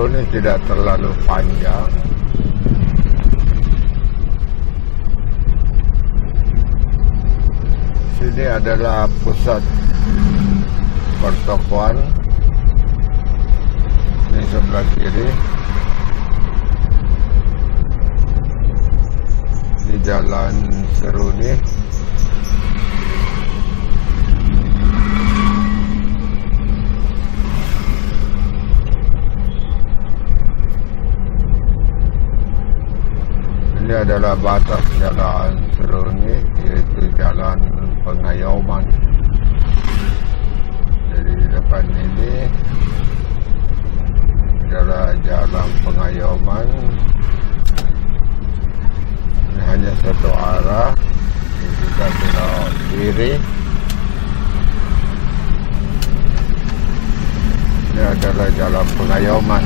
Seruni tidak terlalu panjang. Sini adalah pusat pertokoan. Ini sebelah kiri. Di Jalan Seruni. Ini adalah batas Jalan Seruni, yaitu Jalan Pengayoman. Dari depan ini adalah Jalan Pengayoman. Ini hanya satu arah. Ini juga belok kiri. Ini adalah Jalan Pengayoman.